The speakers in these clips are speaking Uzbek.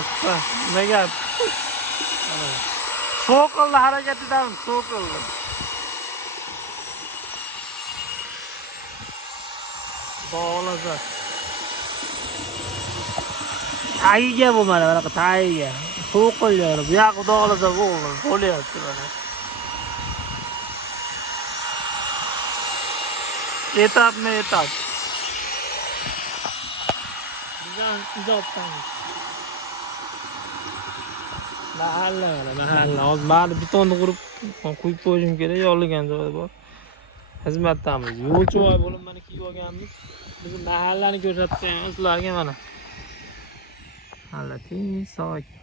Assa, nimaga? So'qildi harakatidan so'qildi. Bog'lasa. Tagiga bu mana bunaqa tagiga. So'qildi. Bu yoqqa bog'lasa bo'lyapti mana. Etapma etap. Bizdan izobdan. Mahalla. Hozir mani betonni qurib qo'yib qo'yishim kerak, yo'llagan joyi bor. Xizmatdamiz. Yo'lchivoy bo'linmani kiyib olganmiz. Bizim mahallani ko'rsatdim sizlarga mana. Mahalla tinch, sokin.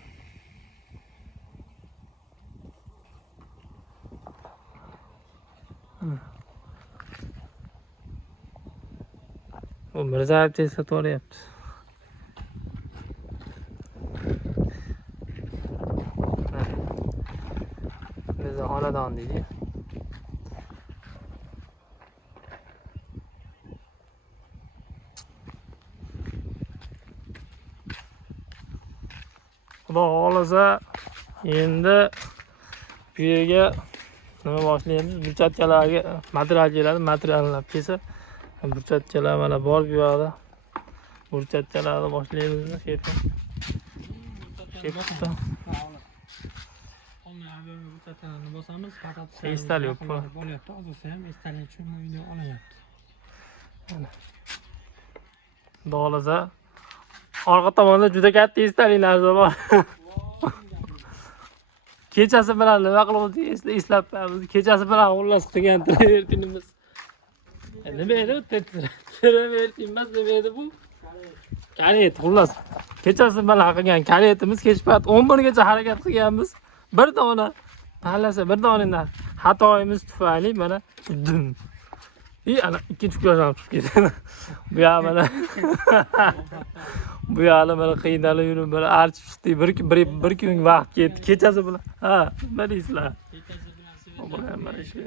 O Mirzayev tez sotoryapti. Bizning xonadon deydi. Xudo xolasa endi bu yerga nima boshlaymiz? Burchatkalarga material keladi, materiallar kelsa burchatkalar mana bor bu yoqda. Burchatkalarni boshlaymiz. Shepda. Bosamiz, faqat estal yo'q. Bo'lyapti, hozircha ham estallik uchun bu video olyapti. Mana. Xudo xolasa orqa tomonda juda katta estallik narsa bor. Kechasi bilan nima qilib eslab qo'yamiz. Kechasi bilan xullas qilgan travertinimiz. Nima edi? Travertinimiz nima edi bu? Karet, xullas. Kechasi bilan qilgan karetimiz kech payt 11 gacha harakat qilganmiz. Bir dona palasa, bir dona xatoyimiz tufayli mana dum. Ana ikkinchi ko'zam chiqib ketdi. Bu yoq mana bu yoqda mana qiynalib yurib mana archib chiqdik. Bir kun vaqt ketdi. Kechasi bilan. Ha, nima deysizlar? Kechasi bilan mana shu.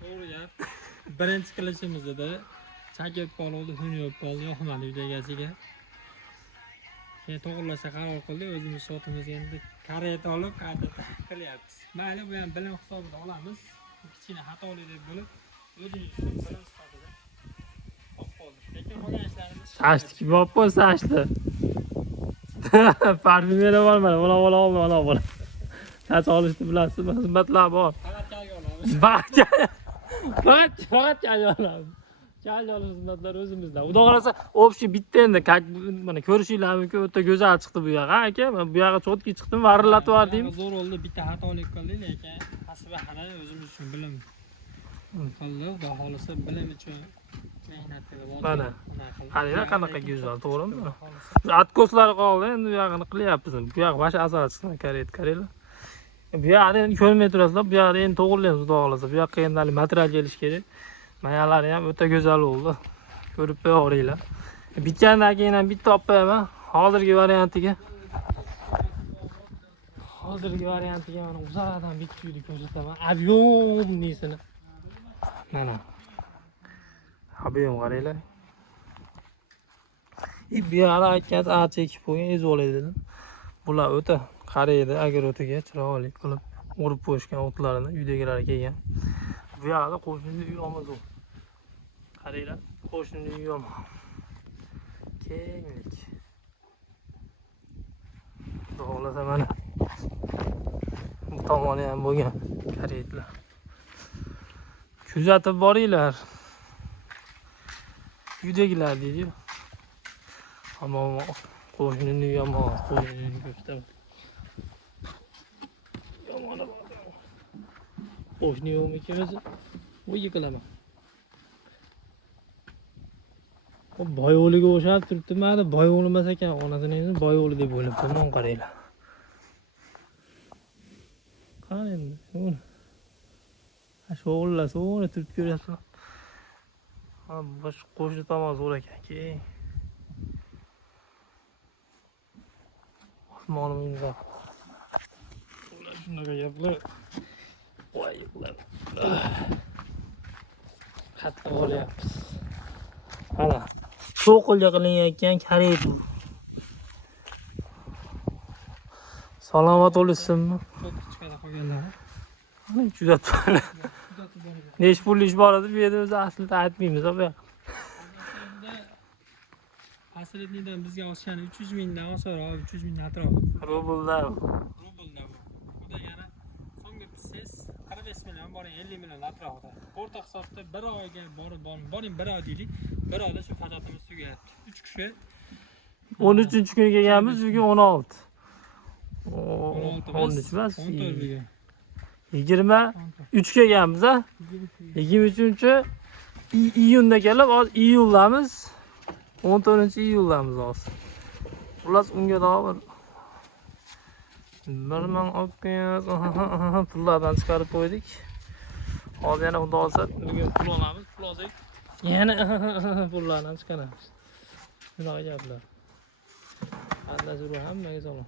To'g'ri gap. Birinchi qilishimizda chakib qoldi, hunyob qoldi, yo'qmadi egasiga. Keyin to'g'rilashga qaror qildik, o'zimiz sotimizga endi karet olib qayta qilyapmiz. Mayli, bu ham bilim hisobida olamiz. Kichkina xatolik deb bo'lib o'zingiz uchun bilim sifatida olib qoldik. Lekin qolgan ishlarimiz sashti, boppa sashti. Parfyumeriya bor mana, mana. Soch olishni bilasizmi? Xizmatlar bor. Faqat kalga olamiz. Faqat kalga olamiz. Kalga olish xizmatlari o'zimizda. Xudo xolasa, общий bitta endi mana ko'rishinglar mumkin, o'ta go'zal chiqdi bu yoq. Ha, aka, men bu yoqqa cho'tki chiqdim, varillatib yubordim. Zo'r bo'ldi, bitta xatolik qildik, lekin asli o'zimiz uchun bilim qildi. Xudo xolasa bilim uchun mehnatga bo'ldi. Mana. Qaranglar qanaqa go'zal, to'g'rimi? Atkoslar qoldi, endi bu yoqni qilyapmiz. Bu yoq bosh asal chiqdi, qaranglar. Bu yoqda endi ko'rmay turasizlar, bu yoqda endi to'g'rilaymiz xudo xolasa. Bu yoqqa endi material kelish kerak. Mayalari ham o'ta go'zal bo'ldi. Ko'rib qo'yinglar. Bitgandan keyin ham bitta olib qo'yaman. Hozirgi variantiga. Mana uzoqdan bitta uyni ko'rsataman. Abyomnisini. Mana. Abyom qaranglar. Bu yoqda aytgan A chekib qo'ygan izolaydi. Bular o'ta qaraydi, agrotiga chiroyli qilib urib qo'yishgan o'tlarini uydagilar kelgan. Bu yoqda qo'shnining uyi omon. Qaranglar, qo'shnining uyi omon. Kenglik. Xudo xolasa mana bu tomoni ham bo'lgan karetlar. Kuzatib boringlar. Uydagilar deydi. Ammo qo'shnining uyi omon, qo'shnining ko'rsataman. Yomon bor. Qo'shni yo'qmi ikimiz? Bu yiqilaman. O boy o'g'liga o'xshab turibdi-madi, boy o'g'limas ekan, onasining boy o'g'li deb o'ylab turman, qaranglar. Qani endi, shu o'g'illar so'ngni turib ko'ryapsizlar. Ha, bosh qo'shni tomon zo'r ekan-ki. Osmonimizda. Ular shunaqa gaplar. Voy, ular. Qattiq olyapmiz. Mana, so'qilga qilinayotgan karet bu. Salomat bo'lishsinmi? Çok çıkada qolganlar. Juda to'la. Necha pul ish bor edi bu yerda o'zi aslida aytmaymiz bu yoq. Aslidan bizga olishgani 300 mingdan osonroq, 300 mingdan atrofi. Rublda. Rublda bu. Bu degani so'nggi siz 45 million boring 50 million atrofida. O'rta hisobda bir oyga boring bir oy deylik. Bir oyda shu farzandimiz tugayapti. 3 kishi 13-kuni kelganmiz, bugun 16. 16 13 emas. 14 bugun. 23 kelganmiz a. 23-iyunda kelib, hozir iyuldamiz. 14-iyuldamiz hozir. Xullas unga davr. Bir ming olib pullardan chiqarib qo'ydik. Hozir yana xudo olsa bugun pul olamiz, pul olsak yana pullardan chiqaramiz. Shunaqa gaplar. Adda hammaga salom.